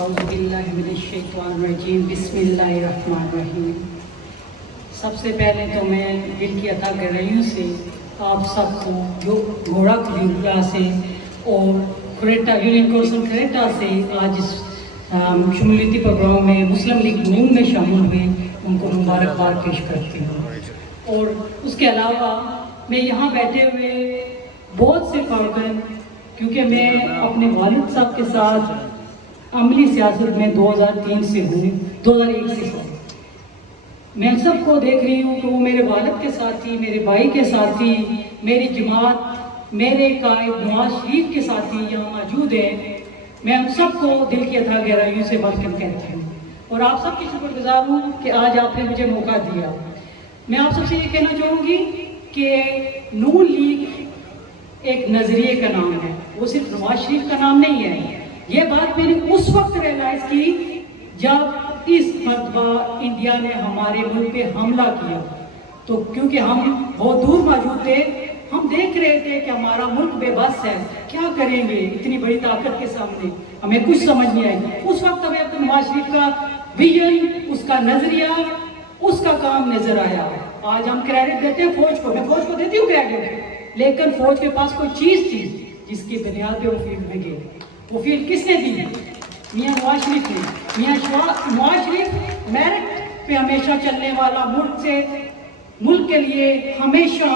اعوذ باللہ من الشیطان الرجیم بسم اللہ الرحمن الرحیم۔ سب سے پہلے تو میں دل کی عطا گرائیوں سے آپ سب کو جو گھوڑا کھجورپلا سے اور کھریٹا یونین کورسن کھریٹا سے آج اس شمولیتی پروگرام میں مسلم لیگ نون میں شامل ہوئے ان کو مبارکباد پیش کرتی ہوں۔ اور اس کے علاوہ میں یہاں بیٹھے ہوئے بہت سے کارکن، کیونکہ میں اپنے والد صاحب کے ساتھ عملی سیاست میں 2003 سے ہوں، 2001 سے ہوں۔ میں سب کو دیکھ رہی ہوں کہ وہ میرے والد کے ساتھی، میرے بھائی کے ساتھی، میری جماعت، میرے قائد نواز شریف کے ساتھی یہاں موجود ہیں۔ میں ان سب کو دل کی عطا گہرائیوں سے ویلکم کہتی ہوں اور آپ سب کی شکر گزار ہوں کہ آج آپ نے مجھے موقع دیا۔ میں آپ سب سے یہ کہنا چاہوں گی کہ نون لیگ ایک نظریے کا نام ہے، وہ صرف نواز شریف کا نام نہیں ہے۔ یہ بات میں نے اس وقت ریئلائز کی جب اس مرتبہ انڈیا نے ہمارے ملک پہ حملہ کیا، تو کیونکہ ہم بہت دور موجود تھے، ہم دیکھ رہے تھے کہ ہمارا ملک بے بس ہے، کیا کریں گے اتنی بڑی طاقت کے سامنے، ہمیں کچھ سمجھ نہیں آئی۔ اس وقت ہمیں اپنے نواز شریف کا ویژن، اس کا نظریہ، اس کا کام نظر آیا۔ آج ہم کریڈٹ دیتے ہیں فوج کو، میں فوج کو دیتی ہوں کریڈٹ، لیکن فوج کے پاس کوئی چیز تھی جس کی بنیاد پہ وہ فیلڈ میں گئے۔ وہ فیلڈ کس نے دی؟ میاں نواز شریف نے۔ میاں نواز شریف میرٹ پہ ہمیشہ چلنے والا، ملک کے لیے ہمیشہ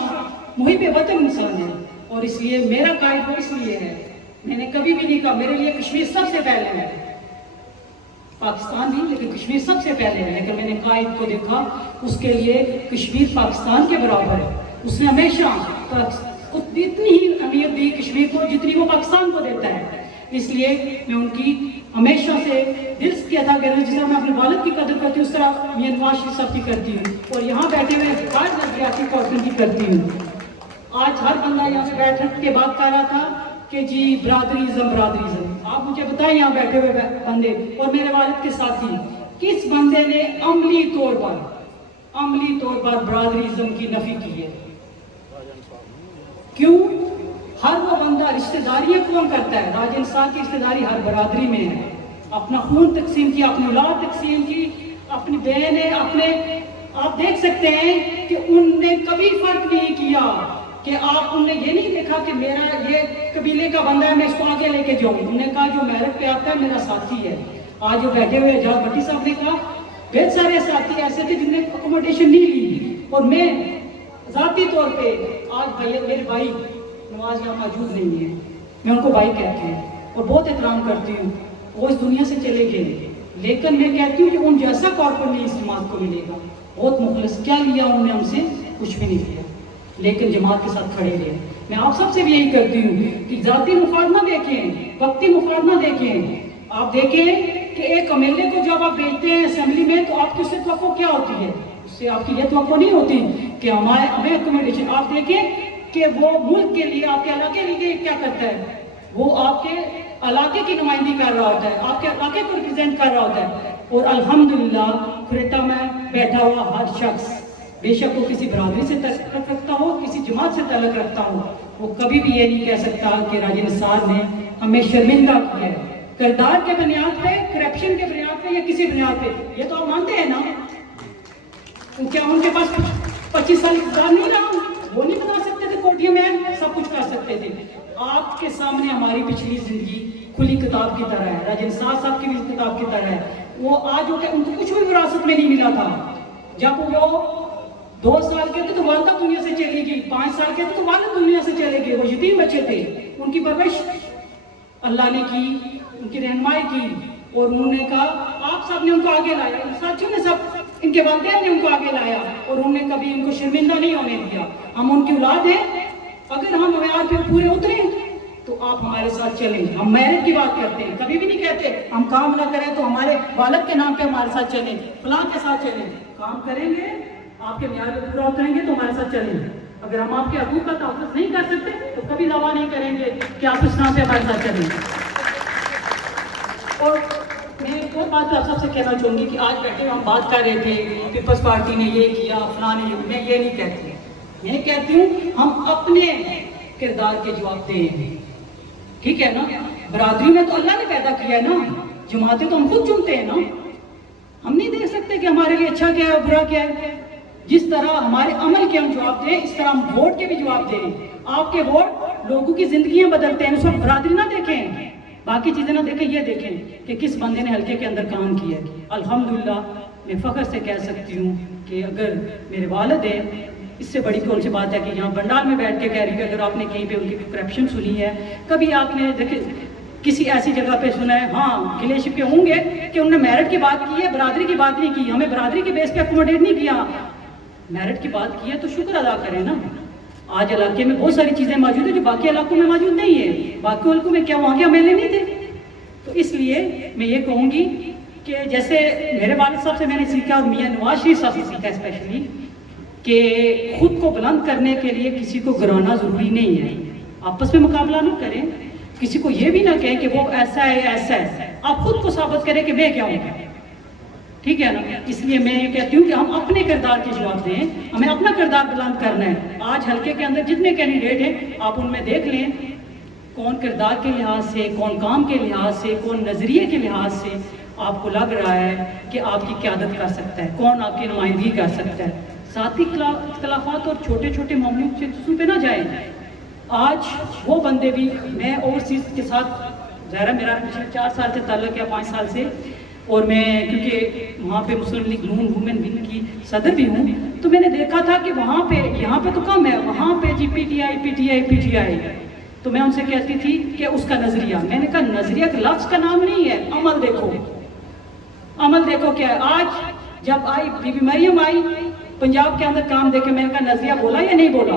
محب وطن انسان ہے، اور اس لیے میرا قائد وہ اس لیے ہے۔ میں نے کبھی بھی نہیں کہا میرے لیے کشمیر سب سے پہلے ہے، پاکستان نہیں لیکن کشمیر سب سے پہلے ہے، لیکن میں نے قائد کو دیکھا اس کے لیے کشمیر پاکستان کے برابر ہے۔ اس نے ہمیشہ اتنی ہی اہمیت دی کشمیر کو جتنی وہ پاکستان کو دیتا ہے۔ اس لیے میں ان کی ہمیشہ سے دل کی عطا گرائیوں، جس طرح میں اپنے والد کی قدر کرتی ہوں اس طرح میاں نواز شریف صاحب کی کرتی ہوں، اور یہاں بیٹھے ہوئے ہر نظریاتی کارکن کی کرتی ہوں۔ آج ہر بندہ یہاں سے بیٹھ کے بات کر رہا تھا کہ جی برادریزم۔ آپ مجھے بتائیں یہاں بیٹھے ہوئے بندے اور میرے والد کے ساتھی، کس بندے نے عملی طور پر برادریزم کی نفی کی ہے؟ کیوں؟ ہر وہ بندہ رشتہ داریاں کون کرتا ہے؟ راج انصاف کی رشتہ داری ہر برادری میں ہے، اپنا خون تقسیم کیا، اپنی اولاد تقسیم کی، اپنی بہن ہے، آپ دیکھ سکتے ہیں کہ ان نے کبھی فرق نہیں کیا کہ ان نے یہ نہیں دیکھا کہ میرا یہ قبیلے کا بندہ ہے میں اس کو آگے لے کے جاؤں۔ انہوں نے کہا جو میرٹ پہ آتا ہے میرا ساتھی ہے۔ آج جو بیٹھے ہوئے اعجاز بھٹی صاحب نے کہا بہت سارے ساتھی ایسے تھے جن نے اکوموڈیشن نہیں لی، اور میں ذاتی طور پہ آج میرے بھائی نواز یہاں موجود نہیں ہے، میں ان کو بھائی کہتی ہوں اور بہت احترام کرتی ہوں۔ وہ اس دنیا سے چلے گئے، لیکن میں کہتی ہوں کہ ان جیسا کارکن نہیں اس جماعت کو ملے گا۔ بہت مخلص، کیا لیا انہوں نے ہم سے؟ کچھ بھی نہیں لیا، لیکن جماعت کے ساتھ کھڑے رہے۔ میں آپ سب سے بھی یہی کرتی ہوں کہ ذاتی مفاد نہ دیکھیں، وقتی مفاد نہ دیکھیں۔ آپ دیکھیں کہ ایک ایم ایل اے کو جب آپ بھیجتے ہیں اسمبلی میں تو آپ کی اس سے توقع کیا ہوتی ہے؟ اس سے آپ کی یہ توقع نہیں ہوتی کہ ہمیں اکوموڈیشن۔ آپ دیکھیں کہ وہ ملک کے لیے، آپ کے علاقے کے لیے کیا کرتا ہے؟ وہ آپ کے علاقے کی نمائندگی کر رہا ہوتا ہے، آپ کے علاقے کو ریپرزینٹ کر رہا ہوتا ہے۔ اور الحمدللہ کھریٹا میں بیٹھا ہوا ہر شخص، بے شک وہ کسی برادری سے تعلق رکھتا ہو، کسی جماعت سے تعلق رکھتا ہو، وہ کبھی بھی یہ نہیں کہہ سکتا کہ راج نثار نے ہمیں شرمندہ کیا ہے کردار کے بنیاد پہ، کرپشن کے بنیاد پہ یا کسی بنیاد پہ۔ یہ تو آپ مانتے ہیں نا؟ کیا ان کے پاس 25 سال اقتدار نہیں رہا؟ وہ نہیں بتا سکتے تھے کوٹھیوں میں سب کچھ کر سکتے تھے؟ آپ کے سامنے ہماری پچھلی زندگی کھلی کتاب کی طرح ہے، راج نثار صاحب کی بھی کتاب کی طرح ہے۔ وہ آج ہو کے ان کو کچھ بھی وراثت میں نہیں ملا تھا۔ جب وہ 2 سال کے تھے تو والدہ دنیا سے چلی گئی، 5 سال کے تھے تو والد دنیا سے چلے گئے۔ وہ یتیم بچے تھے، ان کی پرورش اللہ نے کی، ان کی رہنمائی کی، اور انہوں نے کہا آپ سب نے ان کو آگے لایا، ان ساتھیوں نے سب، ان کے والدین نے ان کو آگے لایا، اور انہوں نے کبھی ان کو شرمندہ نہیں ہونے دیا۔ ہم ان کی اولاد ہیں، اگر ہم معیار پہ پورے اتریں تو آپ ہمارے ساتھ چلیں۔ ہم میرٹ کی بات کرتے ہیں، کبھی بھی نہیں کہتے ہم کام نہ کریں تو ہمارے والد کے نام پہ ہمارے ساتھ چلیں، فلاں کے ساتھ چلیں۔ کام کریں گے، آپ کے معیار پہ پورا اتریں گے تو ہمارے ساتھ چلیں گے۔ اگر ہم آپ کے حقوق کا تحفظ نہیں کر سکتے تو کبھی دعویٰ نہیں کریں گے کہ آپ اس نام پہ ہمارے ساتھ چلیں گے۔ اور میں ایک اور بات آپ سب سے کہنا چاہوں گی کہ آج بیٹھے ہم بات کر رہے تھے پیپلز پارٹی نے یہ کیا، فلاں نے، میں یہ نہیں کہتی، میں کہتی ہوں ہم اپنے کردار کے جواب دیں۔ ٹھیک ہے نا؟ برادری میں تو اللہ نے پیدا کیا ہے نا، جماعتیں تو ہم خود چنتے ہیں نا. ہم نہیں دیکھ سکتے کہ ہمارے لیے اچھا کیا ہے برا کیا ہے. جس طرح ہمارے عمل کے ہم جواب دیں، اس طرح ہم ووٹ کے بھی جواب دیں. آپ کے ووٹ لوگوں کی زندگیاں بدلتے ہیں. اس وقت برادری نہ دیکھیں، باقی چیزیں نہ دیکھیں، یہ دیکھیں کہ کس بندے نے حلقے کے اندر کام کیا ہے. الحمدللہ میں فخر سے کہہ سکتی ہوں کہ اگر میرے والد ہیں، اس سے بڑی کون سی بات ہے کہ یہاں بنڈال میں بیٹھ کے کہہ رہی ہے. اگر آپ نے کہیں پہ ان کی کرپشن سنی ہے، کبھی آپ نے دیکھیں کسی ایسی جگہ پہ سنا ہے، ہاں گلے شکوے ہوں گے کہ انہوں نے میرٹ کی بات کی ہے، برادری کی بات نہیں کی. ہمیں برادری کے بیس پہ اکوموڈیٹ نہیں کیا، میرٹ کی بات کی ہے تو شکر ادا کریں نا. آج علاقے میں بہت ساری چیزیں موجود ہیں جو باقی علاقوں میں موجود نہیں ہے. باقی علاقوں میں کیا وہاں کے ایم ایل اے نہیں تھے؟ تو اس لیے میں یہ کہوں گی کہ جیسے میرے والد صاحب سے میں نے سیکھا اور میاں نواز شریف صاحب سے سیکھا اسپیشلی، کہ خود کو بلند کرنے کے لیے کسی کو گرانا ضروری نہیں ہے. آپس میں مقابلہ نہ کریں، کسی کو یہ بھی نہ کہیں کہ وہ ایسا ہے ایسا ہے. آپ خود کو ثابت کریں کہ میں کیا ہوں. ٹھیک ہے نا؟ اس لیے میں یہ کہتی ہوں کہ ہم اپنے کردار کے جواب دیں، ہمیں اپنا کردار بلند کرنا ہے. آج حلقے کے اندر جتنے کینڈیڈیٹ ہیں آپ ان میں دیکھ لیں کون کردار کے لحاظ سے، کون کام کے لحاظ سے، کون نظریے کے لحاظ سے آپ کو لگ رہا ہے کہ آپ کی قیادت کر سکتا ہے، کون آپ کی نمائندگی کر سکتا ہے. ذاتی اختلافات اور چھوٹے چھوٹے معاملوں پہ نہ جائیں. آج وہ بندے بھی، میں اوورسیز کے ساتھ ظاہرہ میرا پچھلے 4 سال سے تعلق ہے، 5 سال سے، اور میں کیونکہ وہاں پہ مسلم لیگ نون وومن ونگ کی صدر بھی ہوں، تو میں نے دیکھا تھا کہ وہاں پہ، یہاں پہ تو کم ہے، وہاں پہ جی P T I P T I P T I. تو میں ان سے کہتی تھی کہ اس کا نظریہ، میں نے کہا نظریہ کا لفظ کا نام نہیں ہے، عمل دیکھو، عمل دیکھو کیا ہے. آج جب آئی بی بی مریم آئی پنجاب کے اندر کام دیکھے، میں نے کہا نظریہ بولا یا نہیں بولا.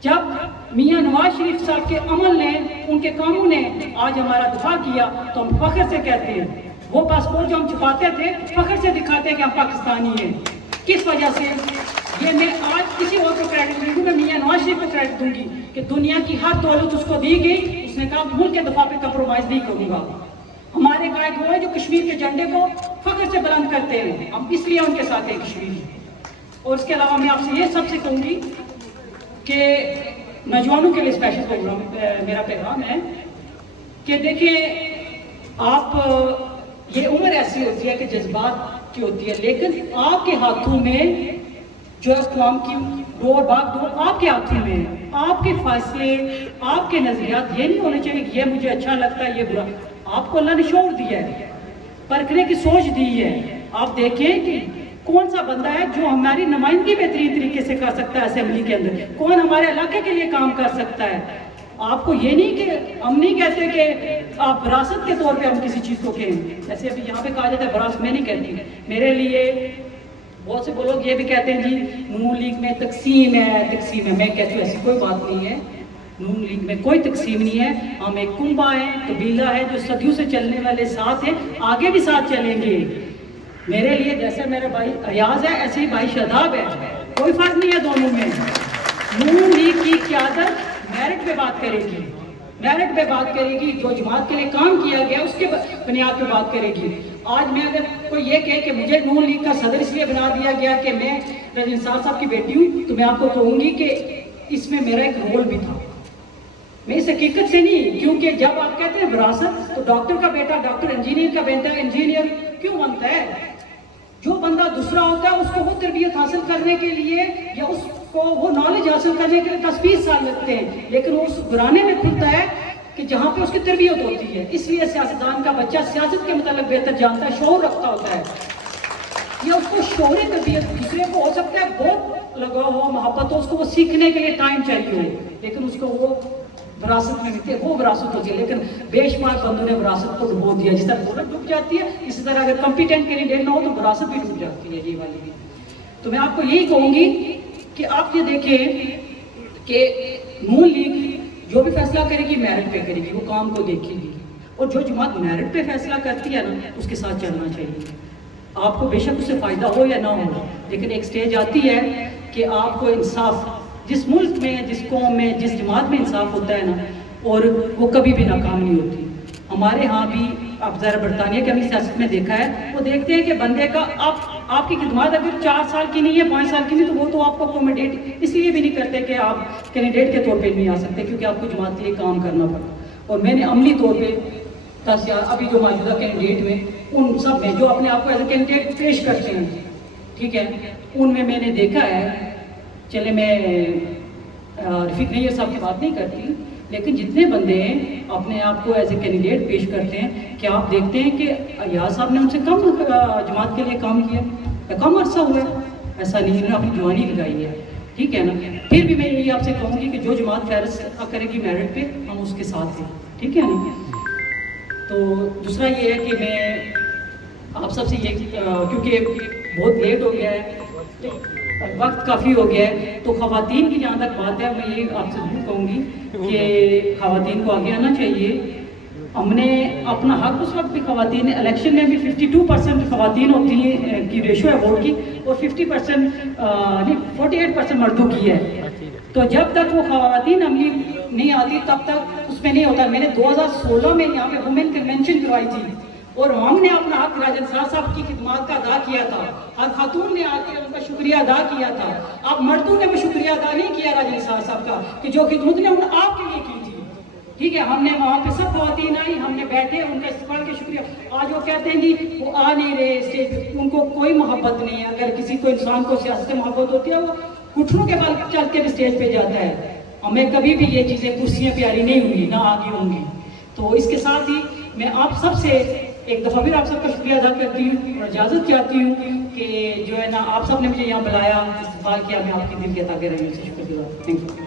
جب میاں نواز شریف صاحب کے عمل نے، ان کے کاموں نے آج ہمارا دفاع کیا تو ہم فخر سے کہتے ہیں. وہ پاسپورٹ جو ہم چھپاتے تھے فخر سے دکھاتے ہیں کہ ہم پاکستانی ہیں. کس وجہ سے؟ یہ میں آج کسی اور کو کریڈٹ نہیں دوں، میں میاں نواز شریف کو کریڈٹ دوں گی کہ دنیا کی ہر دولت اس کو دی گئی، اس نے کہا ملک کے دفاع پہ کمپرومائز نہیں کروں گا. ہمارے قائد وہ ہیں جو کشمیر کے جھنڈے کو فخر سے بلند کرتے ہیں، ہم اس لیے ان کے ساتھ ہیں کشمیر. اور اس کے علاوہ میں آپ سے یہ سب سے کہوں گی کہ نوجوانوں کے لیے اسپیشل پروگرام میرا پیغام ہے کہ دیکھیں آپ، یہ عمر ایسی ہوتی ہے کہ جذبات کی ہوتی ہے، لیکن آپ کے ہاتھوں میں جو اقوام کی ڈور باغ ڈور آپ کے ہاتھوں میں ہے. آپ کے فیصلے، آپ کے نظریات یہ نہیں ہونے چاہیے کہ یہ مجھے اچھا لگتا ہے یہ برا. آپ کو اللہ نے شعور دیا ہے، پرکھنے کی سوچ دی ہے. آپ دیکھیں کہ کون سا بندہ ہے جو ہماری نمائندگی بہترین طریقے سے کر سکتا ہے اسمبلی کے اندر، کون ہمارے علاقے کے لیے کام کر سکتا ہے. آپ کو یہ نہیں کہ ہم نہیں کہتے کہ آپ وراثت کے طور پہ ہم کسی چیز کو کہیں. جیسے ابھی یہاں پہ کہا جاتا ہے وراثت، میں نہیں کہتی. میرے لیے بہت سے لوگ یہ بھی کہتے ہیں جی نون لیگ میں تقسیم ہے، تقسیم ہے. میں کہتی ہوں ایسی کوئی بات نہیں ہے، نون لیگ میں کوئی تقسیم نہیں ہے. ہم ایک کنبہ ہے، قبیلہ ہے جو صدیوں سے چلنے والے ساتھ ہیں، آگے بھی ساتھ چلیں گے. میرے لیے جیسے میرا بھائی ایاز ہے ایسے ہی بھائی شاداب ہے، کوئی فرق نہیں ہے دونوں میں. نون لیگ کی قیادت میرٹ پہ بات کرے گی، میرٹ پہ بات کرے گی، جو جماعت کے لیے کام کیا گیا اس کے بنیاد پہ بات کرے گی. آج میں اگر کوئی یہ کہے کہ مجھے نون لیگ کا صدر اس لیے بنا دیا گیا کہ میں رضی انصار صاحب کی بیٹی ہوں، تو میں آپ کو کہوں گی کہ اس میں میرا ایک رول بھی تھا. میں اس حقیقت سے نہیں، کیونکہ جب آپ کہتے ہیں وراثت تو ڈاکٹر کا بیٹا ڈاکٹر، انجینئر کا بیٹا انجینئر کیوں بنتا ہے؟ جو بندہ دوسرا ہوتا ہے اس کو وہ تربیت حاصل کرنے کے لیے یا اس کو وہ نالج حاصل کرنے کے لیے 10-20 سال لگتے ہیں، لیکن وہ اس گھرانے میں کھلتا ہے کہ جہاں پہ اس کی تربیت ہوتی ہے. اس لیے سیاستدان کا بچہ سیاست کے متعلق بہتر جانتا ہے، شعور رکھتا ہوتا ہے. یا اس کو شعور تربیت دوسرے کو ہو سکتا ہے بہت لگاؤ ہو، محبت ہو، اس کو وہ سیکھنے کے لیے ٹائم چاہیے ہو، لیکن اس کو وہ وراثت میں ملتی ہے، وہ وراثت ہوتی ہے. لیکن بے شمار بندوں نے وراثت کو ڈبو دیا. جس طرح دولت ڈوب جاتی ہے اسی طرح اگر کمپیٹنٹ کینڈیڈیٹ نہ ہو تو وراثت بھی ڈوب جاتی ہے یہ والی بھی. تو میں آپ کو یہی کہوں گی کہ آپ یہ دیکھیں کہ نون لیگ جو بھی فیصلہ کرے گی میرٹ پہ کرے گی، وہ کام کو دیکھے گی. اور جو جماعت میرٹ پہ فیصلہ کرتی ہے نا اس کے ساتھ چلنا چاہیے. آپ کو بے شک اس سے فائدہ ہو یا نہ ہو، لیکن ایک سٹیج آتی ہے کہ آپ کو انصاف، جس ملک میں، جس قوم میں، جس جماعت میں انصاف ہوتا ہے نا، اور وہ کبھی بھی ناکام نہیں ہوتی. ہمارے ہاں بھی اب ذرا برطانیہ کے ہم سیاست میں دیکھا ہے، وہ دیکھتے ہیں کہ بندے کا آپ کی خدمات اگر 4 سال کی نہیں ہے، 5 سال کی نہیں، تو وہ تو آپ کو اکوموڈیٹ اس لیے بھی نہیں کرتے کہ آپ کینڈیڈیٹ کے طور پہ نہیں آ سکتے، کیونکہ آپ کو جماعت کے لیے کام کرنا پڑتا. اور میں نے عملی طور پہ ابھی جو موجودہ کینڈیڈیٹ ہوئے ان سب میں جو اپنے آپ کو ایز اے کینڈیڈیٹ پیش کرتے ہیں، ٹھیک ہے، ان میں میں نے دیکھا ہے، چلے میں رفیق نیر صاحب کی بات نہیں کرتی، لیکن جتنے بندے اپنے آپ کو ایز اے کینڈیڈیٹ پیش کرتے ہیں، کیا آپ دیکھتے ہیں کہ ایاز صاحب نے ان سے کم جماعت کے لیے کام کیا، کم عرصہ ہوا ہے؟ ایسا نہیں، انہوں نے اپنی جوانی لگائی ہے، ٹھیک ہے نا۔ پھر بھی میں یہی آپ سے کہوں گی کہ جو جماعت فہرست کرے گی میرٹ پہ، ہم اس کے ساتھ ہیں، ٹھیک ہے نا۔ تو دوسرا یہ ہے کہ میں آپ سب سے یہ کیونکہ بہت لیٹ ہو گیا ہے، وقت کافی ہو گیا ہے، تو خواتین کی جہاں تک بات ہے، میں یہ آپ سے ضرور کہوں گی کہ خواتین کو آگے آنا چاہیے۔ ہم نے اپنا حق اس وقت بھی خواتین الیکشن میں بھی 52% خواتین ہوتی ہیں کی ریشو ہے ووٹ کی، اور 50% 48% مردوں کی ہے۔ تو جب تک وہ خواتین عملی نہیں آتی تب تک اس میں نہیں ہوتا۔ میں نے 2016 میں یہاں پہ وومن کنونشن کروائی تھی، اور ہم نے اپنا حق راجن صاحب کی خدمات کا ادا کیا تھا، ہر خاتون نے آ کے ان کا شکریہ ادا کیا تھا۔ اب مردوں نے وہ شکریہ ادا نہیں کیا راجن صاحب کا کہ جو خدمت نے انہوں نے آپ کے لیے کی تھی، ٹھیک ہے۔ ہم نے وہاں پہ سب خواتین آئی، ہم نے بیٹھے، ان کا استقبال کے شکریہ۔ آج وہ کہتے ہیں جی وہ آ نہیں رہے اسٹیج پہ، ان کو کوئی محبت نہیں ہے۔ اگر کسی کو انسان کو سیاست سے محبت ہوتی ہے، وہ گھٹنوں کے بل چل کے بھی اسٹیج پہ جاتا ہے۔ ہمیں کبھی بھی یہ چیزیں کرسیاں پیاری نہیں ہوئی، نہ آگے ہوں گی۔ تو اس کے ساتھ ہی میں آپ سب سے ایک دفعہ پھر آپ سب کا شکریہ ادا کرتی ہوں اور اجازت چاہتی ہوں کہ جو ہے نا آپ سب نے مجھے یہاں بلایا، استقبال کیا، میں آپ کی دل کے عطا کے رہنے سے شکریہ۔ Thank you.